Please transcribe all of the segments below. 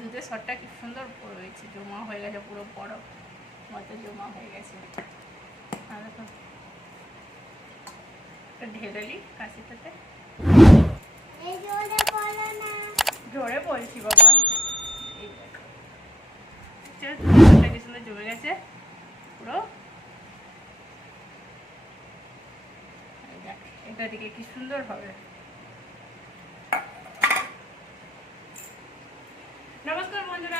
দুধের সরটা কি সুন্দর রয়েছে জমা হয়ে গেছে পুরো বরফ মতো জমা হয়ে গেছে। আর ঢেলে নিই কাশিটাতে জোরে বলছি বাবা। এই দেখো। কি সুন্দর জমে গেছে? পুরো। এটা দিকে কি সুন্দর হবে। নমস্কার বন্ধুরা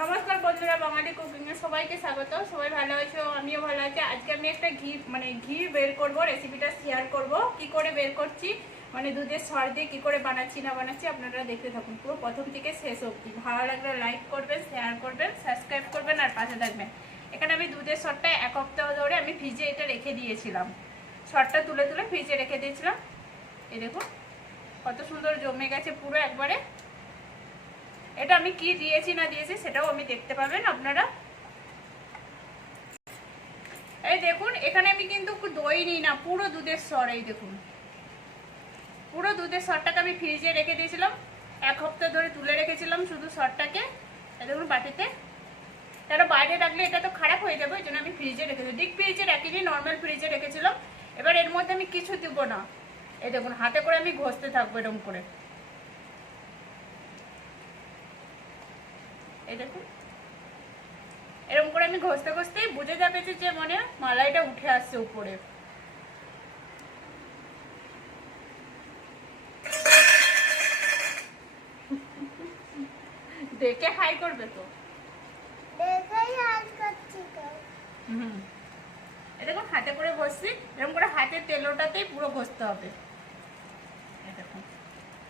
নমস্কার বন্ধুরা, বাঙালি কুকিং এ সবাইকে স্বাগত। সবাই ভালো আছো? আমিও ভালো আছি। আজকে আমি একটা ঘি মানে ঘি বের করব রেসিপিটা শেয়ার করব। কি করে বের করছি? মানে দুধের সর দিয়ে কি করে বানাচ্ছি, না বানাচ্ছি, আপনারা দেখতে থাকুন। পুরো প্রথম থেকে শেষ অবধি। ভালো লাগলে লাইক করবেন শেয়ার করবেন সাবস্ক্রাইব করবেন, আর পাশে থাকবেন। এখানে আমি দুধের সরটা এক সপ্তাহ ধরে আমি ফ্রিজে এটা রেখে দিয়েছিলাম। সরটা তুলে তুলে ফ্রিজে রেখে দিয়েছিলাম। এই দেখুন। কত সুন্দর জমে গেছে পুরো একবারে। এটা আমি কি দিয়েছি না দিয়েছি সেটাও আমি দেখতে পাবেন আপনারা। এই দেখুন, এখানে আমি কিন্তু দই নিই না, পুরো দুধের সর এই দেখুন। পুরো দুধের সরটাকে আমি ফ্রিজে রেখে দিয়েছিলাম, এক হপ্তাহ ধরে তুলে রেখেছিলাম শুধু সরটাকে। দেখুন বাটিতে। তারা বাইরে রাখলে এটা তো খারাপ হয়ে যাবে, ওই জন্য আমি ফ্রিজে রেখেছি ডিপ ফ্রিজে রাখিনি নর্মাল ফ্রিজে রেখেছিলাম। এবার এর মধ্যে আমি কিছু দিব না। এই দেখুন হাতে করে আমি ঘষতে থাকব এরকম করে। এই দেখুন এরকম করে আমি ঘষতে ঘষতেই বুঝে যাবে যে মানে মালাইটা উঠে আসছে উপরে। দেখে হাই করবে তো। হাত এটা হাতে করে ঘষছি এরকম করে হাতের তেলোটাতেই পুরো ঘষতে হবে এই দেখুন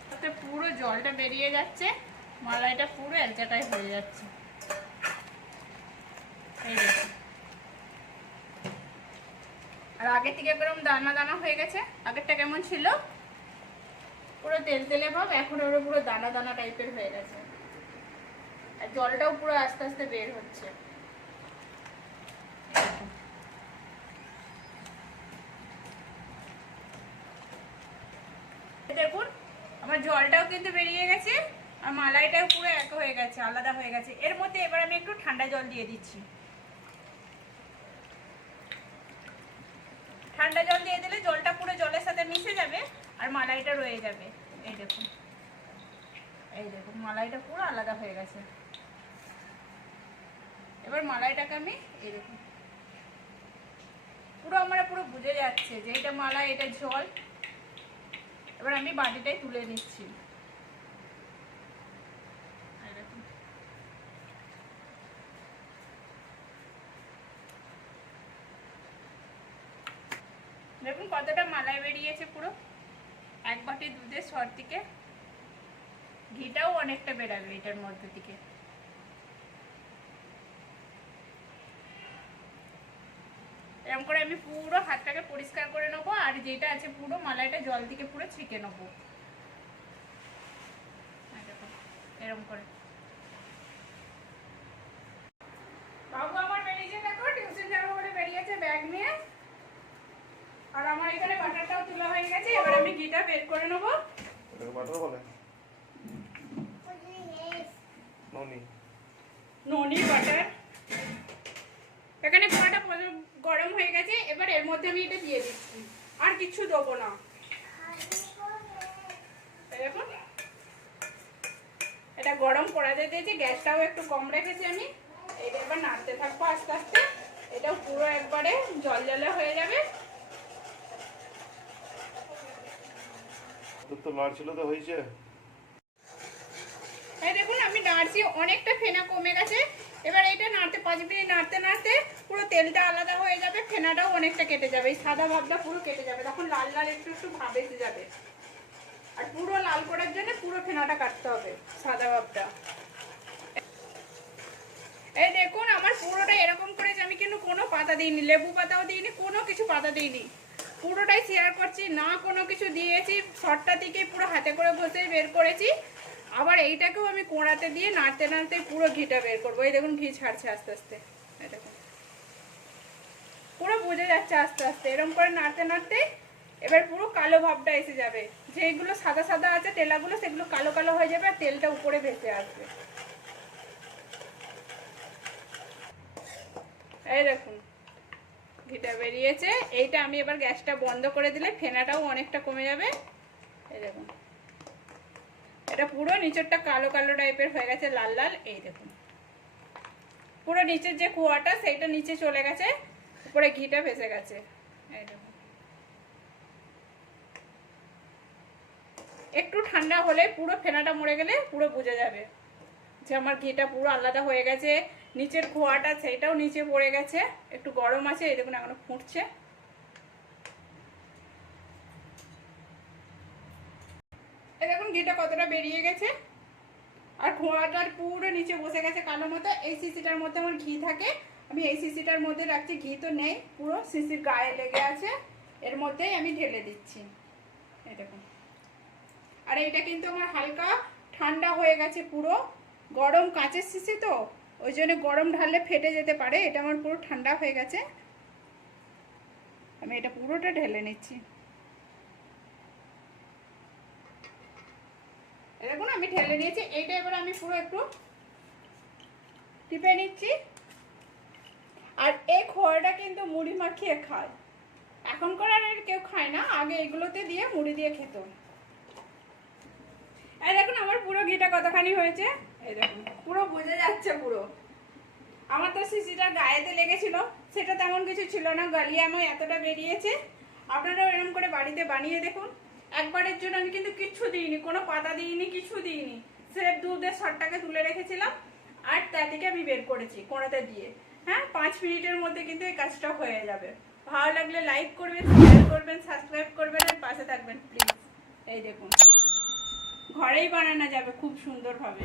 তাতে পুরো জলটা বেরিয়ে যাচ্ছে, মালাইটা পুরো এক জায়গায় হয়ে যাচ্ছে। আর আগে থেকে এরকম দানা দানা হয়ে গেছে, আগেরটা কেমন ছিল? পুরো তেল তেলে ভাব, এখন ওরা পুরো দানা দানা টাইপের হয়ে গেছে। আর জলটাও পুরো আস্তে আস্তে বের হচ্ছে। দেখুন। আমার জলটাও কিন্তু বেরিয়ে গেছে, আর মালাইটাও পুরো এক হয়ে গেছে, আলাদা হয়ে গেছে। এর মধ্যে এবার আমি একটু ঠান্ডা জল দিয়ে দিচ্ছি। ঠান্ডা জল দিয়ে দিলে জলটা পুরো জলের সাথে মিশে যাবে, আর মালাইটা রয়ে যাবে। এই দেখুন এই দেখুন মালাইটা পুরো আলাদা হয়ে গেছে। এবার মালাইটাকে আমি এই দেখুন পুরো আমার পুরো বুঝে যাচ্ছে যে এটা মালাই, এটা জল। এবার আমি বাটিটাই তুলে নিচ্ছি দেখুন। কতটা মালাই বেরিয়েছে পুরো এক বাটি দুধের সর থেকে ঘিটাও অনেকটা বেরাবে এটার মধ্যে থেকে এরকম করে আমি পুরো হাতটাকে পরিষ্কার করে নেব আর যেটা আছে পুরো মালাইটা জল থেকে পুরো ছেঁকে নেব। এরকম করে। বাবু আমার বেরিয়েছে দেখো টিউশন যাব বলে বেরিয়েছে ব্যাগ নিয়ে। আর আমার এখানে বাটারটাও তোলা হয়ে গেছে এবার আমি ঘিটা বের করে নেব। এটাকে বাটার বলে? ননি। ননি বাটার এখানে পুরোটা পজ- গরম হয়ে গেছে এবার এর মধ্যে আমি এটা দিয়ে দিচ্ছি। আর কিছু দেবো না। করে দেখুন। এটা গরম কড়াতে দিয়েছি গ্যাসটাও একটু কম রেখেছি আমি। এটা এবার নাড়তে থাকব আস্তে আস্তে। এটাও পুরো একবারে জল জলে হয়ে যাবে। তো তো হয়েছে। দেখুন আমি নাড়ছি অনেকটা ফেনা কমে গেছে। এবার এটা নাড়তে পাঁচ মিনিট নাড়তে নাড়তে পুরো তেলটা আলাদা হয়ে যাবে, ফেনাটাও অনেকটা কেটে যাবে। এই সাদা ভাবটা পুরো কেটে যাবে। তখন লাল লাল একটু একটু ভাব এসে যাবে। আর পুরো লাল করার জন্য পুরো ফেনাটা কাটতে হবে, সাদা ভাবটা। এই দেখুন, আমার পুরোটা এরকম করেছে আমি কিন্তু কোনো পাতা দিইনি, লেবু পাতাও দিইনি, কোনো কিছু পাতা দিইনি। পুরোটাই শেয়ার করছি, না কোনো কিছু দিয়েছি, শর্টটা থেকে পুরো হাতে করে বসে বের করেছি। আবার এইটাকেও আমি কোড়াতে দিয়ে নাড়তে নাড়তে পুরো ঘিটা বের করব। এই দেখুন ঘি ছাড়ছে আস্তে আস্তে। পুরো বুঝে যাচ্ছে আস্তে আস্তে। এরকম করে নাড়তে নাড়তে এবার পুরো কালো ভাবটা এসে যাবে। যেগুলো সাদা সাদা আছে তেলাগুলো, সেগুলো কালো কালো হয়ে যাবে আর তেলটা উপরে ভেসে আসবে। এই দেখুন, ঘিটা বেরিয়েছে। এইটা আমি এবার গ্যাসটা বন্ধ করে দিলে ফেনাটাও অনেকটা কমে যাবে। এই দেখুন। এটা পুরো নিচেরটা কালো কালো টাইপের হয়ে গেছে, লাল লাল। এই দেখুন। পুরো নিচের যে কুয়াটা, সেইটা নিচে চলে গেছে, উপরে ঘিটা ভেসে গেছে। এই দেখুন। একটু ঠান্ডা হলে পুরো ফেনাটা মরে গেলে পুরো বুঝে যাবে যে আমার ঘিটা পুরো আলাদা হয়ে গেছে, নিচের খোয়াটা সেইটাও নিচে পড়ে গেছে। একটু গরম আছে, এই দেখুন এখনও ফুটছে এই দেখুন ঘিটা কতটা বেরিয়ে গেছে? আর খোয়াটার পুরো নিচে বসে গেছে কালো মতো। এই সিসিটার মধ্যে আমার ঘি থাকে। আমি এই সিসিটার মধ্যে রাখছি, ঘি তো নেই, পুরো সিসির গায়ে লেগে আছে। এর মধ্যেই আমি ঢেলে দিচ্ছি। দেখুন। আর এটা কিন্তু আমার হালকা ঠান্ডা হয়ে গেছে পুরো। গরম কাঁচের শিশি তো, ওই জন্য গরম ঢাললে ফেটে যেতে পারে। এটা আমার পুরো ঠান্ডা হয়ে গেছে। আমি এটা পুরোটা ঢেলে নিচ্ছি। দেখুন, আমি ঢেলে নিয়েছি। এইটা এবার আমি পুরো একটু টিপে নিচ্ছি। আর এই খোয়াটা কিন্তু মুড়ি মাখিয়ে খায়। এখনকার আর কেউ খায় না, আগে এগুলোতে দিয়ে মুড়ি দিয়ে খেত। এই দেখুন, আমার পুরো ঘিটা কতখানি হয়েছে। এই দেখুন, পুরো বোঝা যাচ্ছে পুরো। আমার তো শিশিটা গায়েতে লেগেছিল, সেটা তেমন কিছু ছিল না। গালিয়ে আমার এতটা বেরিয়েছে। আপনারাও এরকম করে বাড়িতে বানিয়ে দেখুন। একবারের জন্য আমি কিন্তু কিচ্ছু দিইনি, কোনো পাতা দিইনি, কিছু দিইনি। স্রেফ দুধের শটটাকে তুলে রেখেছিলাম, আর তা থেকে আমি বের করেছি কোনোতে দিয়ে। হ্যাঁ পাঁচ মিনিটের মধ্যে কিন্তু এই কাজটা হয়ে যাবে। ভালো লাগলে লাইক করবেন শেয়ার করবেন সাবস্ক্রাইব করবেন, আর পাশে থাকবেন প্লিজ এই দেখুন, ঘরেই বানানো যাবে খুব সুন্দরভাবে।